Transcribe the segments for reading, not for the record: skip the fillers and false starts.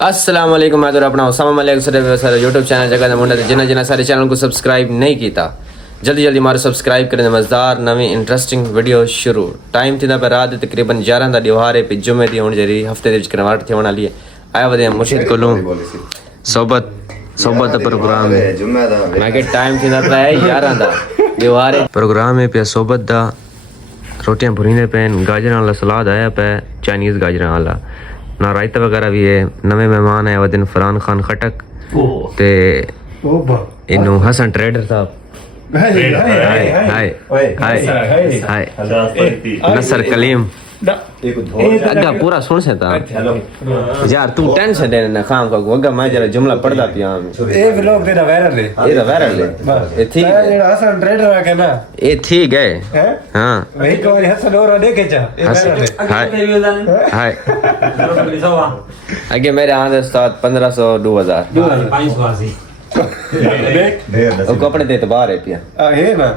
अस्सलाम वालेकुम मैं तो अपना Usama Malik sir YouTube channel जगह मुंडा जिन्हें सारे चैनल को सब्सक्राइब नहीं किया जल्दी जल्दी मारो सब्सक्राइब करें मज़ेदार नवी इंटरेस्टिंग वीडियो शुरू टाइम थी पे रात तकरीबन 11 का त्योहार है जुमे की होने जरी हफ्ते करवाट थे वाली आया वे मुर्शिद को सोबत प्रोग्राम मैं के टाइम थी पे 11 का त्योहार है प्रोग्राम है पे सोबत का रोटियां भुरीने पैन गाजर वाला सलाद आया पे चाइनीज़ गाजर वाला ना रायता वगैरह भी है नवे मेहमान है वह दिन फरहान खान खटक ते इनू हसन ट्रेडर साहब हाय नसर कलीम अग्गा पूरा सुन से था यार तू टेंशन दे ना खाम का अग्गा मैं जरा जुमला पढ़दा पिया ए व्लॉग तेरा वायरल है ये ठीक है ये हसन ट्रेडर है ना ये ठीक है हां वही को हसन और देखे जा हाय आगे मेरे आंधे उस्ताद 1500 2000 580 ਉਹ ਕੱਪੜੇ ਦੇ ਇਤਬਾਰ ਹੈ ਪਿਆ है ना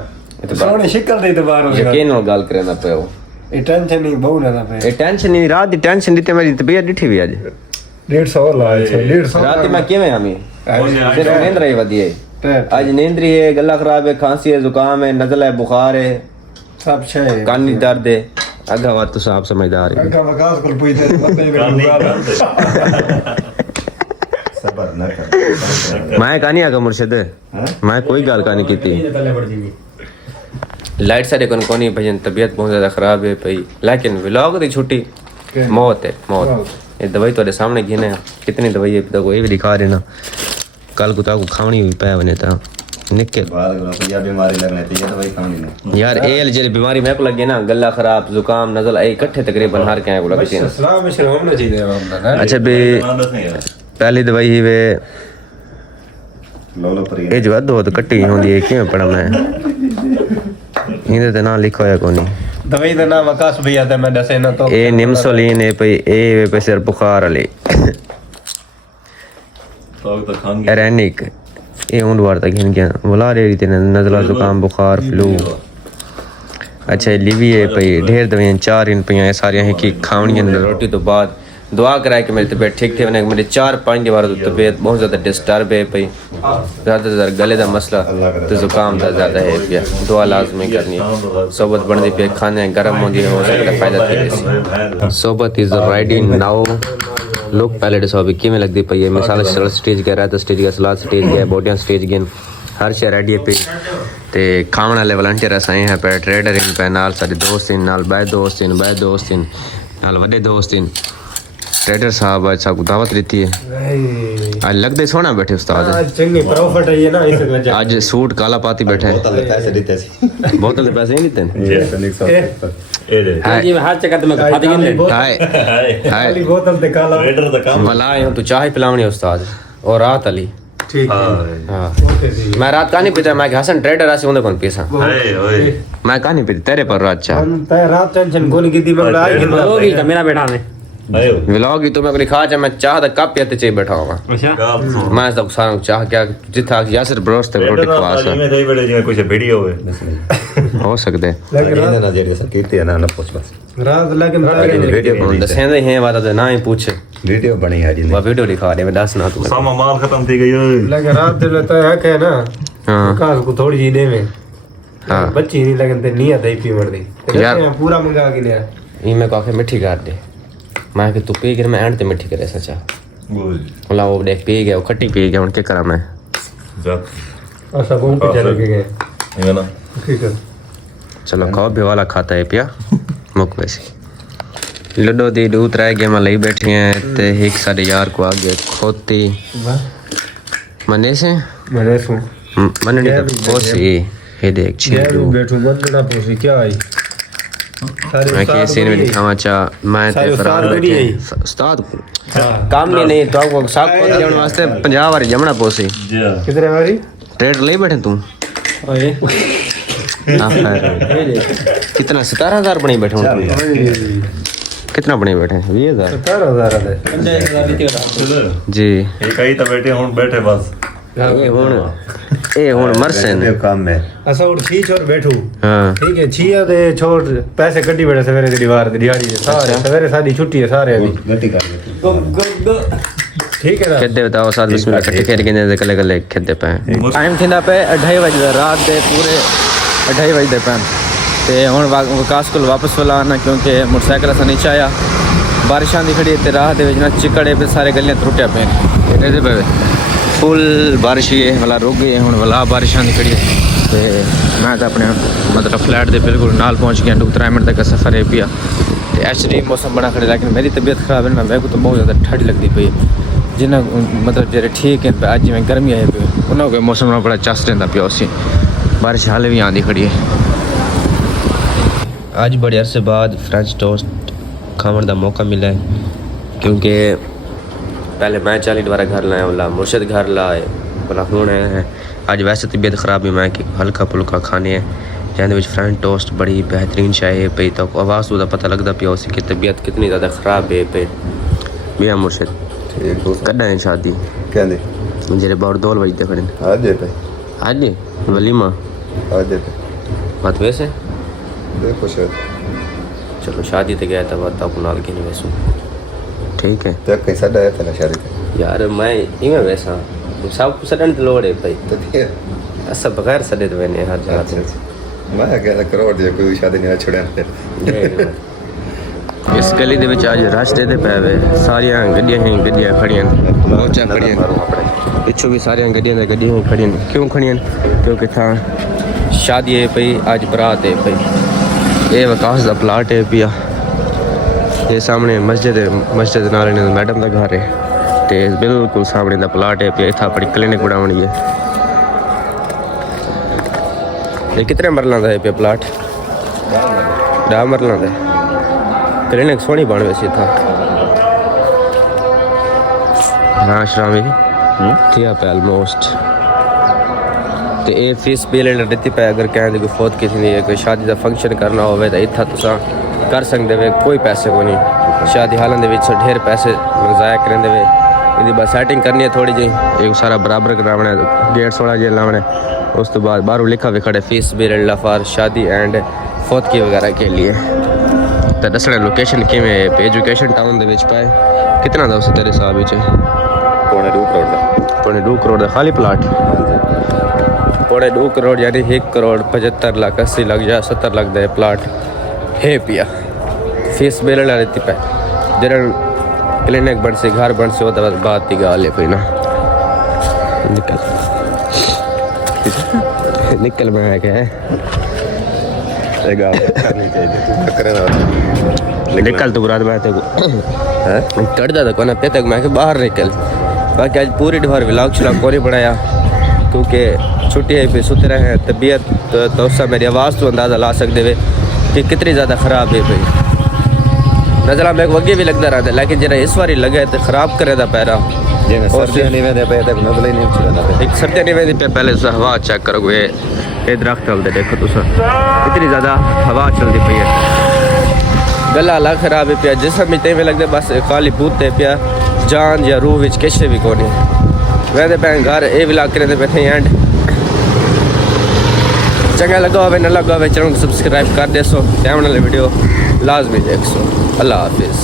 सोने शिकल दे तो बाहर हो ਯਕੀਨ ਨਾਲ ਗੱਲ ਕਰਨਾ ਪਿਆ ਉਹ ये टेंशन नहीं बहु ना पे ਇਹ ਟੈਨਸ਼ਨ ਨਹੀਂ ਰਾਤ ਦੀ ਟੈਨਸ਼ਨ ਦਿੱਤੇ ਮੇਰੀ ਤਬੀਅਤ ਡਿੱਠੀ ਵੀ ਅੱਜ 150 लाए 150 ਰਾਤ ਮੈਂ ਕਿਵੇਂ ਆਮੀ ਸਿਰਫ ਨੀਂਦ ਰਹੀ ਵਧੀਆ ਅੱਜ ਨੀਂਦ ਰਹੀ ਹੈ ਗਲਾ ਖਰਾਬ ਹੈ ਖਾਂਸੀ ਹੈ ਜ਼ੁਕਾਮ ਹੈ ਨਜ਼ਲਾ ਹੈ बुखार है सब छे कानी दर्द है अगा बात तो आप समझदार है का वकास को पूछते मत सबर न कर मैं कहानी आगा मुर्शिद मैं कोई गाल कहानी की थी लाइट सारे कोनी भजन तबीयत बहुत ज़्यादा ख़राब है भाई लेकिन व्लॉग की छुट्टी मौत है मौत ये दवाई तुम्हारे सामने गिने कितनी दवाई है तो कोई भी दिखा रहे ना कल को ताको खावनी हुई पै बने था निके बाद या बीमारी लगने चाहिए दवाई खानी ना यार ए जे बीमारी मैं को लगे ना गला खराब जुकाम नज़ल ए इकट्ठे तकरीबन हर क्या बोला किसी ने सलाम मिश्र होना चाहिए अच्छा बे पहली दवाई ही वे लोलो पर ਇਹ ਜੋ ਦੋ ਕੱਟੀ ਹੁੰਦੀ ਹੈ ਕਿਵੇਂ ਪੜਾ ਮੈਂ ਇਹਦੇ ਤੇ ਨਾ ਲਿਖਿਆ ਹੋਇਆ ਕੋਨੀ दवाई का नाम आकाश भैया था मैं दसे ना तो ਇਹ ਨਿਮਸੋਲੀਨ ਹੈ ਭਈ ਇਹ ਵੇ ਸਿਰ ਬੁਖਾਰ ਵਾਲੀ तो खान ਐਰੈਨਿਕ ਇਹ ਹੁਣ ਵਾਰ ਤੱਕ ਹਿੰ ਗਿਆ ਬੁਲਾ ਰਹੀ ਤੇ ਨਜ਼ਲਾ ਜ਼ੁਕਾਮ ਬੁਖਾਰ ਫਲੂ अच्छा लिवी है भई ढेर दवाइयां 4 इन पियां सारियां ही की खावणियां रोटी तो बाद दुआ कराए कि मेरी तबीयत ठीक थी मैंने मेरे 4-5 बार तो तबीयत बहुत ज़्यादा डिस्टर्ब है भाई ज़्यादा गले का मसला तो ज़ुकाम का ज़्यादा है पिया दुआ लाजमी करनी है सोबत बनती पे खाने गर्म होती है हो सकता फायदा थी सोबत इज़ रेडी नाउ लुक पहले डिसो अभी किमें लगती पई है मिसाल स्टेज गया रात स्टेज गया सलाद स्टेज गया बोटियां स्टेज गए हर शे रेडी है पे ते खाने वाले वलंटियर असां हैं पे ट्रेडर इन पे नाल सारे दोस्त इन नाल बाय दोस्त इन नाल वड्डे दोस्त इन ट्रेडर साहब आज सबको दावत देती है आज लगते सोना बैठे उस्ताद चंगी प्रॉफिट है ये ना इस वजह आज सूट काला पाती बैठे हैं बोतल पैसे देते सी बोतल के पैसे नहीं देते ये हाथ चकत में खाते गिन हाय हाय खाली बोतल ते काला वेटर दा काम वलाए तू चाय पिलावनी उस्ताद और रात अली ठीक है हाँ ओके जी मैं रात का नहीं पीता मैं हसन ट्रेडर आसी उन्हें कौन पीसा हाय ओए मैं का नहीं पीता तेरे पर रात चाह हम ते रात टेंशन कोनी की थी मैं आई होगी तो मेरा बेटा में आयो व्लॉग ही तो मैं अपनी खा चाह मैं चाह दा कप पीते चाहिए बैठा हुआ अच्छा काम मैं सब सारा चाह क्या जिथा यासर ब्रोस ते रोटी खवास में दई बड़े जे कुछ वीडियो होवे हो सकते लेकिन ये ना जेडी सर कीते ना पूछ बस रात लेकिन वीडियो दसेंदे हैं बात तो ना ही पूछ वीडियो बनी है जी वो वीडियो दिखा दे मैं दस ना तुम्हें सामा माल खत्म थी गई ओए लेकिन रात दिल तो है के ना हाँ कास को थोड़ी जी दे में हाँ बच्ची नहीं लगन ते नहीं दही पी मर दी यार। पूरा मंगा के लिया ये मैं काफी मिठी कर दे मैं कि तू पी कर मैं एंड ते मिठी करे सचा बोल मतलब वो देख पी गया वो खट्टी पी गया उनके करा मैं जा और सब उनके चले के गए ये ना ठीक है चलो खाओ भी वाला खाता है पिया मुक वैसे लूडो दी दूत रह गए मैं लई बैठी हैं ते एक सारे यार को आगे खोती मने से मैंने सुन मन नहीं तो पोसी ये देख छी बैठू मत ना पूछी क्या आई मैं के सीन में दिखावा चा मैं ते फरार बैठे उस्ताद काम नहीं तो आपको साग को जमण वास्ते 50 बार जमना पोसी जा कितने बारी ट्रेड ले बैठे तू ओए हाँ, कितना 17,000 बनी बैठे हूँ कितना बने बैठे 20,000 17,000 जी एक ही तो बैठे हुन बैठे बस ए हुन मरसे ने काम में असा उठ छी छोड़ बैठू हाँ ठीक है छिया दे छोड़ पैसे कड्डी बैठे सवेरे दी दीवार दी दिहाड़ी दे सारे सवेरे साडी छुट्टी है सारे अभी गट्टी कर ठीक है ना खेदे बताओ साथ बिस्मिल्लाह कट्टे खेद के कले कले खेदे पे टाइम थींदा पे 2:30 बजे रात दे पूरे 2:30 बजे पे ते हुण विकास को वापस वाला आना क्योंकि मोटरसाइकिल असां नीचे आया बारिश आंदी खड़ी ते राह दे विच ना चिकड़े पे सारे गलियां त्रुटिया पे एडे पे फुल बारिश ही है वाला रुक गई हुण वाला बारिश आंदी खड़ी ते मैं तो अपने मतलब फ्लैट दे बिल्कुल नाल पहुंच गया 2-3 मिनट तक सफर है पिया एक्चुअली मौसम बड़ा खड़े लेकिन मेरी तबीयत खराब है ना मेरे को तो बहुत ज़्यादा ठंड लगती पई जिन्हें मतलब जेरे ठीक है अज जिवें गर्मी आए पे उन्होंने मौसम में बड़ा चस रहा पिया उसी बारिश हाले भी आँदी खड़ी है आज बड़े अरसे बाद फ्रेंच टोस्ट खावन का मौका मिला है क्योंकि पहले मैं 40 बार घर लाया बोला मुर्शद घर लाए बोला हूँ है आज वैसे तबीयत ख़राब है मैं कि हल्का फुल्का खाने हैं जैसे फ्रेंच टोस्ट बड़ी बेहतरीन चाय है पे तो आवाज़ तो पता लगता पिया उसी की तबीयत कितनी ज़्यादा ख़राब है पे मियाँ मुर्शद कदा है शादी क्या दे जेरे बाहर 2 बजे खड़े आज दे पे आज वलीमा आज दे पे बात वैसे देखो शायद चलो शादी तो गया था बात आपको नाल के नहीं वैसू ठीक है तो कैसा डाया था ना शादी पे यार मैं इवें वैसा सब कुछ सडन लोड़ है भाई तो ठीक है ऐसा बगैर सडे तो मैंने हर जगह अच्छा मैं क्या था करोड़ दिया कोई शादी नहीं छोड़िया फिर इस गली दे विच अज रश दे पै वे सारियां गड्डियां खड़ियां मोचा खड़ियां पिछों भी सारियां गड्डियां खड़ियां क्यों खड़ियां क्योंकि था शादी है पई अज बरात है पई ये विकास दा प्लाट है पिया ये सामने मस्जिद नाल मैडम दा घर है ते बिल्कुल सामने दा प्लाट है पिया इत्थे अपनी क्लिनिक बनावनी है ये कितने मरलों का है पे प्लाट 10 मरलों का क्लिनिक सोहनी बन वैसे था हाँ श्रामी थी पे ऑलमोस्ट तो ये फीस पे लेती पे अगर कहें कोई फौत की थी कोई शादी का फंक्शन करना हो तो इतना तुसा कर सकते वे कोई पैसे को नहीं शादी हालों के ढेर पैसे ज़ाया करें वे इनकी बस सेटिंग करनी है थोड़ी जी एक सारा बराबर करावना गेट थोड़ा जिहा लावना उस तो बाद बाहरों लिखा भी खड़े फीस बिल फॉर शादी एंड फौतगी वगैरह के लिए तो दसना लोकेशन किमें एजुकेशन टाउन दे विच पाए कितना था उस तेरे हिसाब विच पौने 2 करोड़ का खाली प्लाट पौने 2 करोड़ यानी 1 करोड़ 75 लाख 80 लाख या 70 लाख दे प्लाट है पिया फीस बिल रहती पे जरा क्लिनिक बन से घर बन से वो बात की गाल है कोई ना निकल मैं क्या निकल तो बुरा मैं कटदा तो कोना पे तक मैं बाहर निकल बाकी आज पूरी ढोर व्लॉग शलॉग को नहीं बनाया क्योंकि छुट्टी है पे सुते रहे हैं तबीयत तो उससे मेरी आवाज़ तो अंदाज़ा ला सकते वे कि कितनी ज़्यादा ख़राब है भाई नजर मेरे को अगे भी लगता रहता है लेकिन जरा इस बारी लगे तो ख़राब करे था पैरा सर्दियाँ नहीं वेंदी पे पहले तुस हवा चेक करो ये दरख्त चलते देखो तुस इतनी ज़्यादा हवा चलती पई है गला अलग खराब है पिया जिसम में ते में लगता बस खाली बूते पिया जान या रूह विच किश भी कोनी वैसे भैन घर ये व्लॉग करे बैठे एंड चंगा लगा हो न लगा हो चैनल को सब्सक्राइब कर दे सो आने वाली वीडियो लाजमी देख सो अल्लाह हाफिज़।